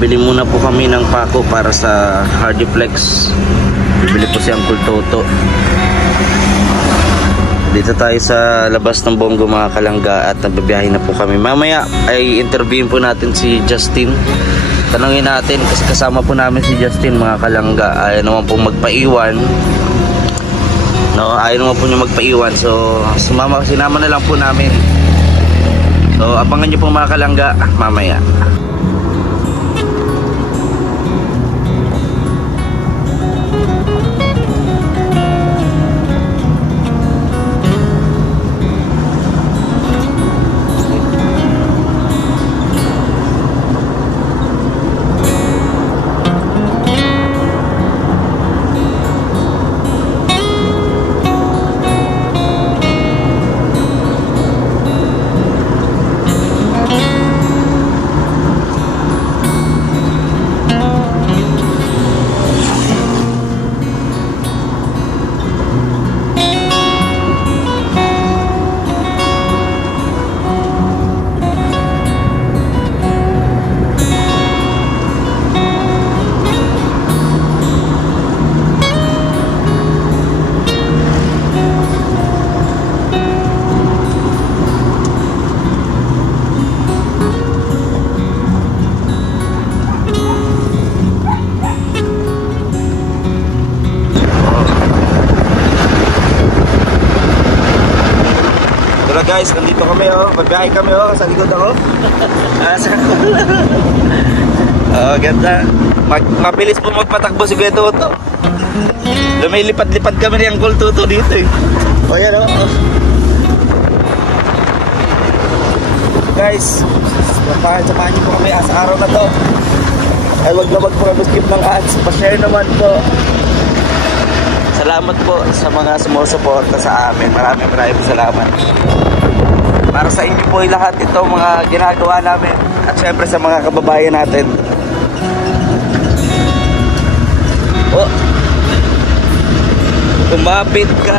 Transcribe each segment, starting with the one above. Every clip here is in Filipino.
bibili muna po kami ng pako para sa Hardiplex. Bibili po si Uncle Toto. Dito tayo sa labas ng Bongo mga kalangga at nabibiyahe na po kami. Mamaya ay interviewin po natin si Justin. Tanungin natin kasi kasama po namin si Justin mga kalangga. Ayaw naman po magpaiwan. No, ayaw naman po niya magpaiwan. So sinama na lang po namin. So abangan niyo po mga kalangga mamaya. Guys, nandito kami magbiyahe kami sa likod ako. Ganda. Mabilis po magpatakbo si Kuya Toto. Lumilipad-lipad kami ni Uncle Toto dito eh. Yan Guys, samahan niyo po kami sa araw na to. Ay wag na wag po kami skip ng ads. Pa-share naman po. Salamat po sa mga sumusuporta sa amin. Maraming salamat. Para sa inyo po lahat ito mga ginagawa namin. At syempre sa mga kababayan natin. Kumapit ka.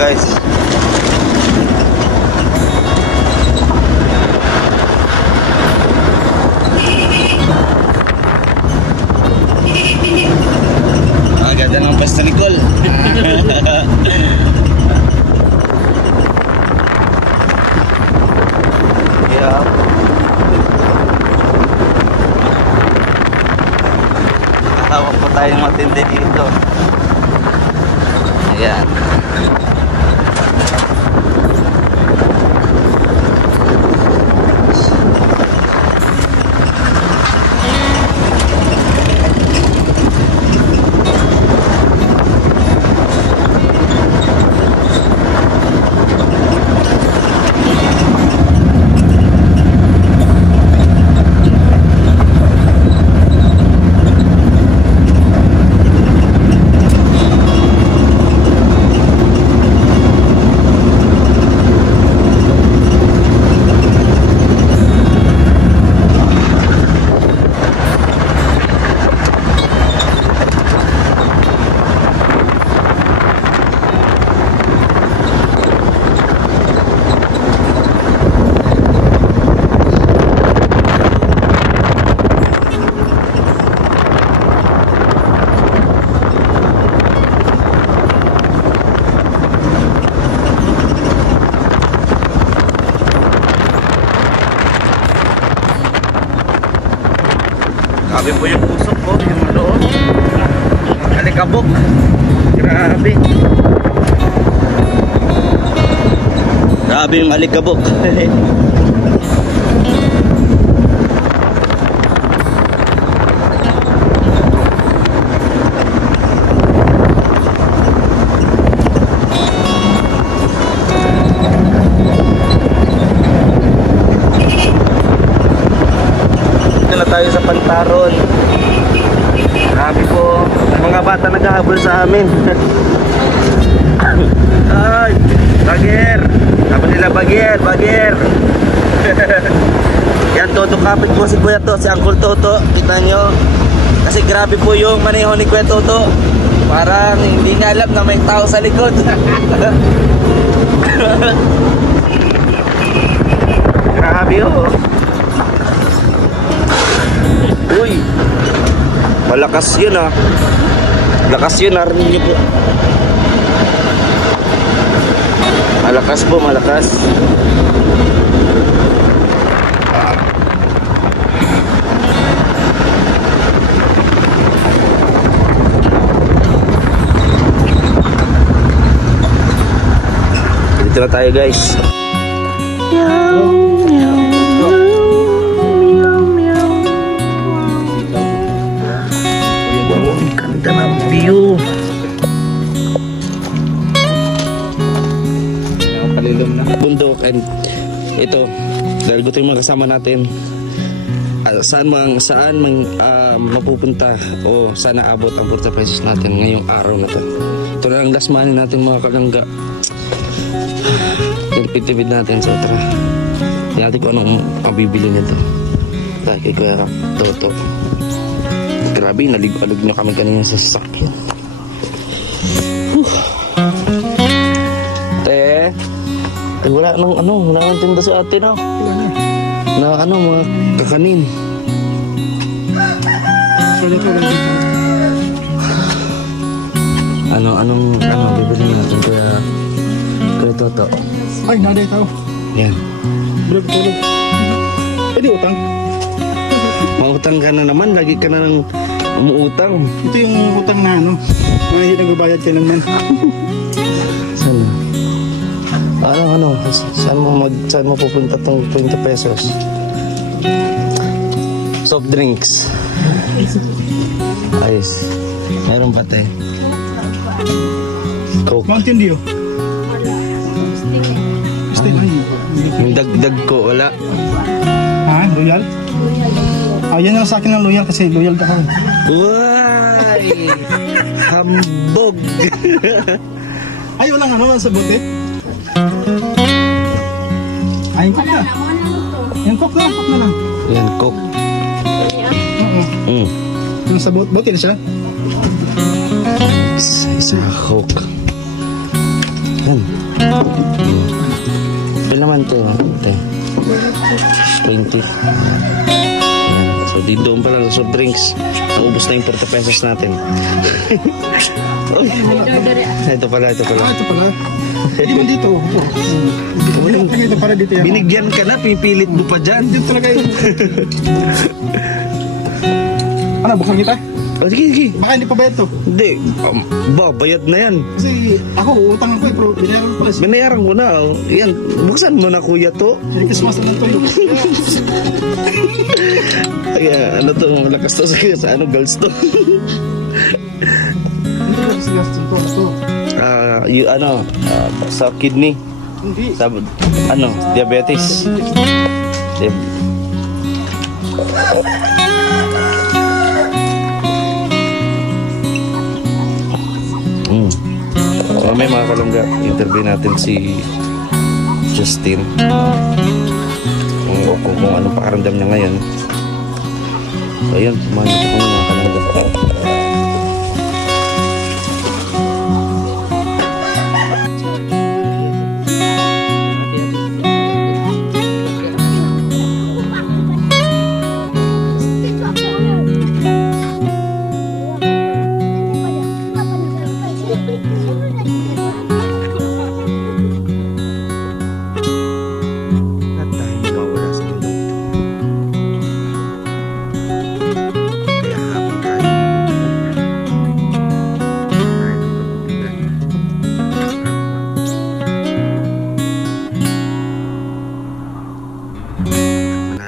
Guys, ganda ng pwesto ni Col. Yeah. Nakahawak pa tayong matindi dito. Ayan. Grabe po yung pusok po, yung loob. Alikabok. Grabe. Grabe yung alikabok. Na tayo sa Pantaron. Grabe po, may mga bata naghahabol sa amin. Ay, bagir. Sabi nila bagir. Yan, Toto kapit po si Kuya To, si Uncle Toto. Kita nyo. Kasi grabe po yung maneho ni Kuya Toto. Parang hindi niya alam na may tao sa likod. Grabe oh. Uy, malakas yun ah. Lakas yun, narinig niyo po. Malakas po, malakas. Dito na tayo guys. Ganda ng view. Palilom na bundok. And ito, dahil gusto yung mga kasama natin, saan mapupunta o saan naabot ang 40 pesos natin ngayong araw na to. Ito na ang last money natin mga kalangga. Tipid natin, so tara. Hindi natin kung anong mabibili nito. Dahil kay Kuya Toto. Grabe, nalig-alig na kami kanina sa sasakyan. Te, wala nang tinda sa atin, no? Na mga kakanin. Anong bibili natin Kuya Toto? Ay, naday tao. Yan. Tulog. Pwede utang. Mautang ka na naman, lagi ka na nang umuutang. Ito yung utang na mga nagbabayad ka naman. Sana? Saan mo pupunta tong 20 pesos? Soft drinks. Ayos. Meron pa te. Coke. Mountain Dew. Yung dagdag ko, wala. Ha? Loyal? Yan lang sa akin ng loyal kasi loyal ka. Uy! Hambog! Ay, walang sa bote. Ay, yung coke na. Yung coke na lang. Yan, coke. Yung sa bote na siya. Isa coke. Yan. Pila naman ito, 20. So doon pa lang sa soft drinks, naubos na yung 40 pesos natin. Ito pala. Ito dito. Ito para dito yan. Binigyan ka na, pipilit mo pa dyan. Dito talaga yun. Buksan kita? Sige. Baka hindi pa bayad to? Hindi. Bayad na yan. Kasi ako, utang ako pero binayaran ko pala. Binayaran ko na. Yan, buksan mo na Kuya To. Merry Christmas na to yun. Kaya malakas to sa girls to. Hindi ko kasi gastin ko. Sa kidney. Hindi. Sa, diabetes. May mga kalungga, interview natin si Justin kung anong pakaramdam niya ngayon. So ayun, sumali ko mga kalungga.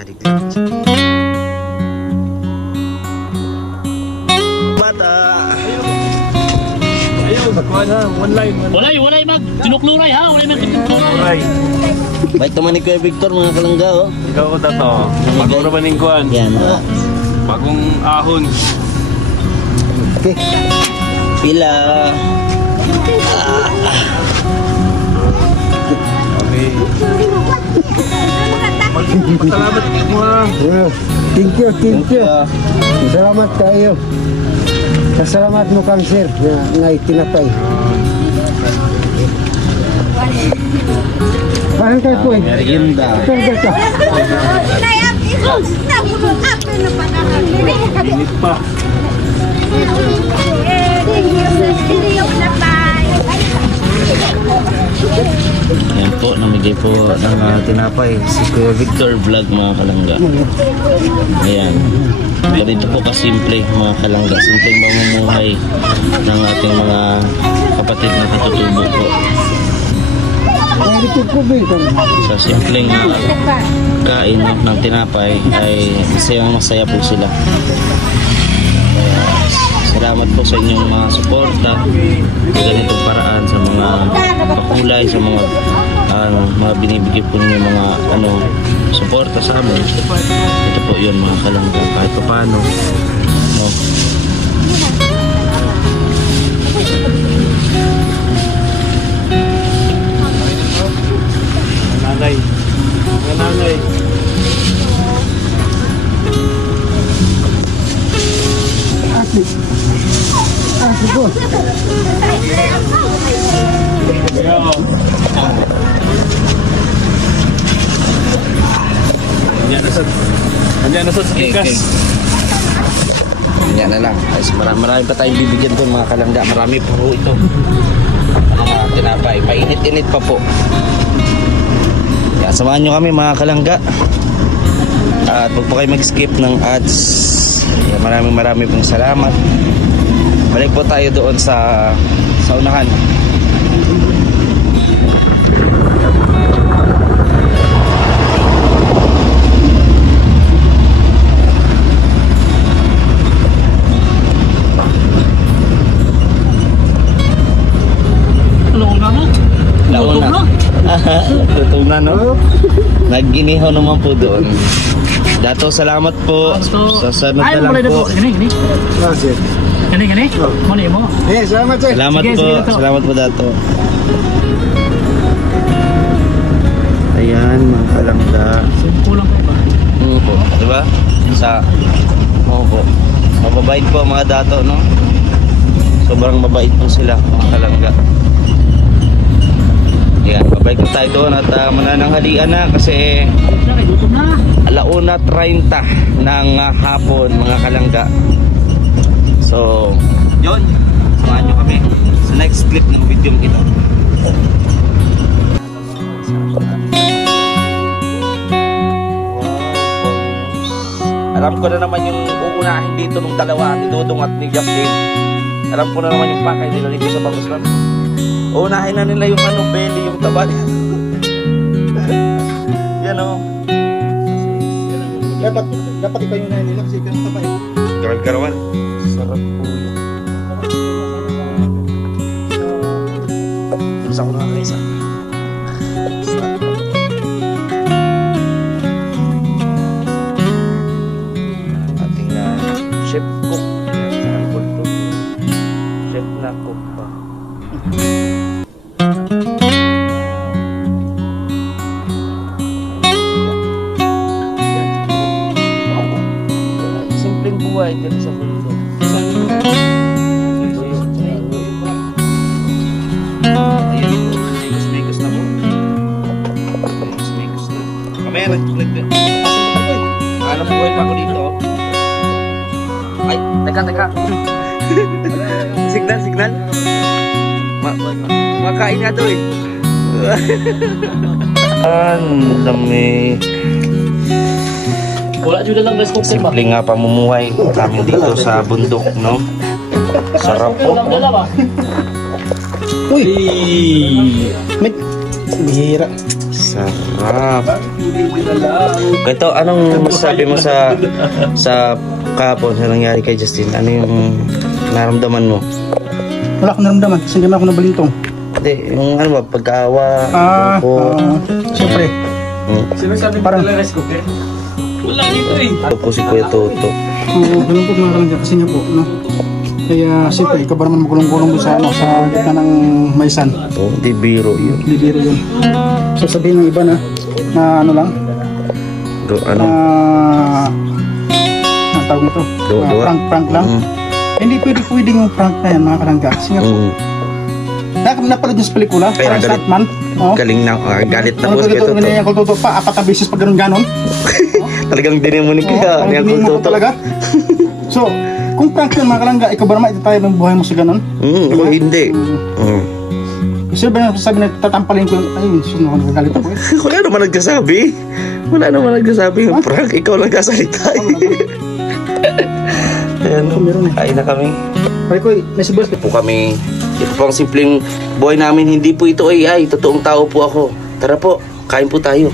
adik. Bata. Ayaw, nakuha na. One line. Walay mag tinukluray ha. Walay mag tinukluray. Bait naman ni Kuya Victor mga kalangga oh. Ikaw ko dato. Maguro ba ning kuhan? Yan. Bagong ahon. Okay. Pila. Okay. Pasalamat mo ha. Thank you. Salamat kayo. Salamat mo kang sir na itinapay. Parang kayo po eh. Merienda. Init pa. Ayan po, namigay po ng tinapay si Kuya Victor Vlog mga kalangga. Ayan. Ganito po kasimple mga kalangga. Simpleng mamumuhay ng ating mga kapatid na katutubo po. Sa simpleng kain ng tinapay ay masaya po sila. Kaya salamat po sa inyong mga suporta sa ganitong paraan, sa mga kakulay, sa mga binibigay po ninyo mga suporta sa amin. Ito po yun mga kalangga, kahit pa paano no? Nanay. Ako. Andiyan na sa skikas. Yan na lang. Marami pa tayong bibigyan doon mga kalangga. Marami po ito. Mga tinapay. Mainit-init pa po. Yan, samahan nyo kami mga kalangga. At huwag po kayo mag-skip ng ads. Yan, maraming pong salamat. Balik po tayo doon sa unahan. Launa. Tutong na no? Nagginiho naman po doon. Dato, salamat po. Sa sunod na lang po. Gani. Mali mo. Salamat sir. Salamat Sige, po. sige, Dato. Salamat po Dato. Ayan, mga kalangga. Kulang pa ba? Po, diba? Po. Mababait po mga Dato, no? Sobrang mabait po sila, mga kalangga. Ayan, babalik po tayo doon at manananghalian na kasi alauna 30 ng hapon mga kalangga. So, yun. Samahan nyo kami sa next clip ng video ito. Alam ko na naman yung uunahin dito ng dalawa, ni Dodong at ni Justin. Alam ko na naman yung pakay nila dito sa Bangos Land. Uunahin na nila yung belly, yung tabal. Yan o. Dapat ikaw yung nila kasi ikaw yung tabay. Karal-karawan. Sarap po yun. Isa ko na isa. Ating chef cook. Chef na cook pa. Simpleng buhay dyan sa mundo. Megos na po. Megos na. Kamaya alam buhay pa ako dito. Ay, teka. Signal. Makain nga to eh. Ang dami. Wala juga lang rice cooker ba? Simple nga pamumuhay namin dito sa bundok, no? Sarap po. Kulang dala ba? Uy! May bihira. Sarap. Ito, anong masasabi mo sa kahapon sa nangyari kay Justin? Ano yung naramdaman mo? Wala akong naramdaman kasi hindi man ako nabalintong. Hindi, yung ano ba, pagkaawa, Siyempre. Sinasabi ko Parang- talaga rice cooker. Wala dito eh. Ito po si Kuya Toto. Oo, ganun po mga kalangga kasi nga po, no? Kaya siyempre, ikaw ba naman magulong-gulong doon sa, ano, sa gitna ng maisan. Ito, di biro yun. Hindi biro yun. Sasabihin ng iba na ano lang, Ano? ang tawag nito, Gawa. prank lang. Mm. Hindi pwede yung prank na yan mga kalangga. Kasi nga po, napanood niyo sa pelikula, Kaya parang galit. stuntman. Oo. Galing na, galit na Ano po si Kuya ganito, Toto. ganyan yung kultuto pa, apat na beses pa ganun-ganon. Talagang dinimunin Oo, kaya niya parang hindi mo Kuya ko Toto. talaga. So, kung prank yun mga kalangga, ikaw ba naman itatayo ng buhay mo sa ganon? O hindi. Kasi ba sabi na tatampalin ko, ay, sino ako nagagalit ako eh. Wala naman nagsasabi. Wala naman nagsasabi. Prank, ikaw lang kasalita. Ayan, kain na kami. Pare ko, may sibas. Po kami. Ito po ang simpleng buhay namin. Hindi po ito AI. Totoong tao po ako. Tara po, kain po tayo.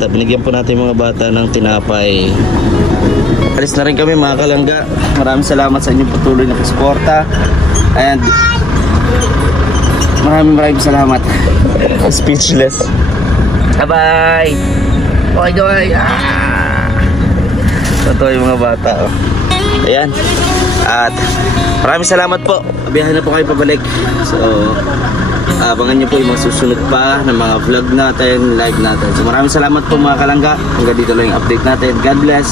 bata. Binigyan po natin yung mga bata ng tinapay. Alis na rin kami mga kalangga. Maraming salamat sa inyong patuloy na pagsuporta. And maraming salamat. Speechless. Bye-bye. Okay. Totoo yung mga bata. Oh. Ayan. At maraming salamat po. Biyahe na po kayo pabalik. So, abangan nyo po yung mga susunod pa ng mga vlog natin, live natin. So maraming salamat po mga kalangga. Hanggang dito lang yung update natin. God bless.